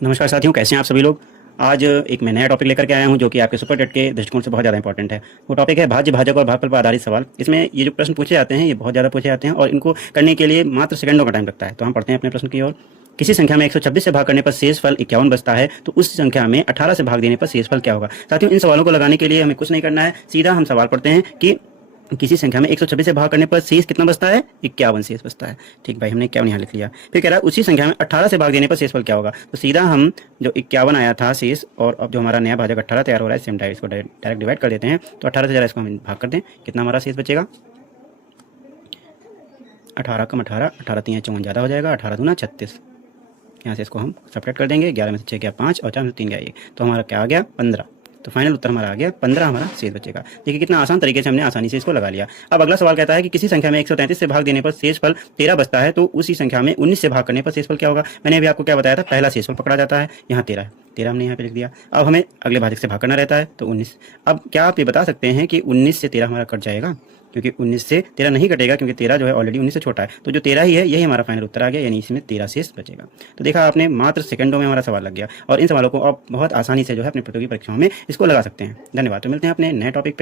नमस्कार साथियों, कैसे हैं आप सभी लोग। आज एक मैं नया टॉपिक लेकर के आया हूं जो कि आपके सुपर टेट के दृष्टिकोण से बहुत ज़्यादा इंपॉर्टेंट है। वो टॉपिक है भाज्य भाजक और भागफल पर आधारित सवाल। इसमें ये जो प्रश्न पूछे जाते हैं ये बहुत ज़्यादा पूछे जाते हैं और इनको करने के लिए मात्र सेकंडों का टाइम लगता है। तो हम पढ़ते हैं अपने प्रश्न की ओर। किसी संख्या में 126 से भाग करने पर शेष फल 51 बचता है, तो उस संख्या में 18 से भाग देने पर शेष फल क्या होगा। साथियों, इन सवालों को लगाने के लिए हमें कुछ नहीं करना है, सीधा हम सवाल पढ़ते हैं कि किसी संख्या में 126 से भाग करने पर शेष कितना बचता है, 51 शेष बचता है। ठीक भाई, हमने 51 यहाँ लिख लिया। फिर कह रहा है उसी संख्या में 18 से भाग देने पर शेषफल क्या होगा। तो सीधा हम जो 51 आया था शेष और अब जो हमारा नया भाजक 18 तैयार हो रहा है, सेम डायरेक्ट इसको डायरेक्ट डिवाइड कर देते हैं। तो 18 से जरा इसको हम भाग कर दें, कितना हमारा शेष बचेगा। 18 कम 18, 18 3 54 ज़्यादा हो जाएगा, 18 दूना 36। यहाँ से इसको हम सब्ट्रैक्ट कर देंगे, 11 में से 6 गया 5 और 4 में से 3 गया 1, तो हमारा क्या आ गया 15। तो फाइनल उत्तर हमारा आ गया 15 हमारा शेष बचेगा। देखिए कितना आसान तरीके से हमने आसानी से इसको लगा लिया। अब अगला सवाल कहता है कि किसी संख्या में 133 से भाग देने पर शेषफल 13 बचता है, तो उसी संख्या में 19 से भाग करने पर शेषफल क्या होगा। मैंने अभी आपको क्या बताया था, पहला शेषफल पकड़ा जाता है, यहाँ 13 है, 13 हमने यहाँ पे लिख दिया। अब हमें अगले भाजक से भाग करना रहता है, तो 19। अब क्या आप ये बता सकते हैं कि 19 से 13 हमारा कट जाएगा, क्योंकि 19 से 13 नहीं कटेगा, क्योंकि 13 जो है ऑलरेडी 19 से छोटा है। तो जो 13 ही है यही हमारा फाइनल उत्तर आ गया, यानी इसमें 13 शेष बचेगा। तो देखा आपने, मात्र सेकंडों में हमारा सवाल लग गया और इन सवालों को आप बहुत आसानी से जो है अपनी प्रतियोगी परीक्षाओं में इसको लगा सकते हैं। धन्यवाद। तो मिलते हैं अपने नए टॉपिक पे।